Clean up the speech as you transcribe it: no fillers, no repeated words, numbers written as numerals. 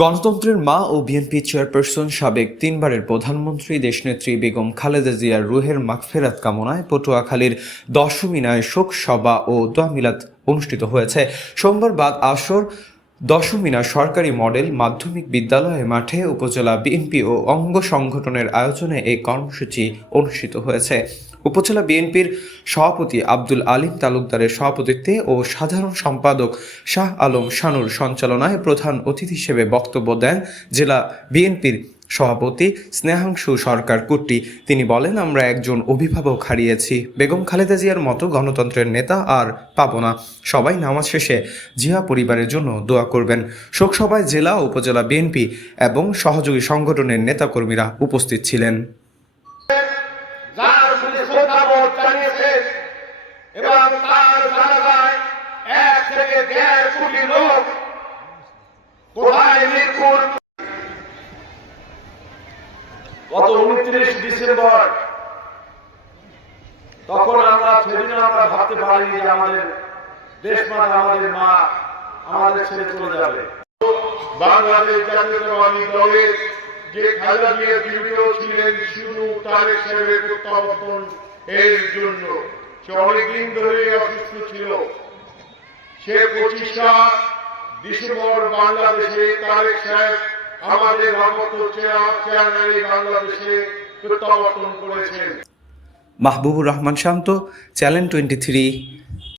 গণতন্ত্রের মা ও BNP chairperson সাবেক তিনবারের প্রধানমন্ত্রী দেশনেত্রী বেগম খালেদা জিয়ার রুহের মাগফিরাত কামনায় পটুয়াখালীর দশমিনায় শোক সভা ও দোয়া মিলাদ অনুষ্ঠিত হয়েছে। সোমবার বাদ আসর দশমিনা সরকারি মডেল মাধ্যমিক বিদ্যালয় মাঠে উপজেলা বিএনপি ও অঙ্গ সংগঠনের আয়োজনে এই কর্মসূচি অনুষ্ঠিত হয়েছে। উপজেলা বিএনপির সভাপতি আব্দুল আলিম তালুকদারের সভাপতিত্বে ও সাধারণ সম্পাদক শাহ আলম শানুর সঞ্চালনায় প্রধান অতিথি হিসেবে বক্তব্য দেন জেলা বিএনপির সভাপতি স্নেহাংশু সরকার কুট্টি। তিনি বলেন, আমরা একজন অভিভাবক হারিয়েছি। বেগম খালেদা জিয়ার মতো গণতন্ত্রের নেতা আর পাবো না। সবাই নামাজ শেষে জিয়া পরিবারের জন্য দোয়া করবেন। শোকসভায় জেলা ও উপজেলা বিএনপি এবং সহযোগী সংগঠনের নেতাকর্মীরা উপস্থিত ছিলেন। এবং তার জানাজায় 1 থেকে 1.5 কোটি লোক কোথায় মিরপুর। গত 29 ডিসেম্বর তখন আমরা সেদিন ভাবতে পারিনি যে আমাদের দেশ মাতা, আমাদের মা আমাদের ছেড়ে চলে যাবে। বাংলাদেশ জাতীয়তাবাদী দলের যে খালেদা জিয়া জীবিত ছিলেন শুধু তারেক সাহেবের প্রত্যাবর্তন এর জন্য। সে অনেকদিন ধরে অসুস্থ ছিল। সে 25 ডিসেম্বর বাংলাদেশে তারেক সাহেব আমাদের ভারপ্রাপ্ত চেয়ারম্যান বাংলাদেশে প্রত্যাবর্তন করেছেন। মাহবুবুর রহমান শান্ত, চ্যানেল 23,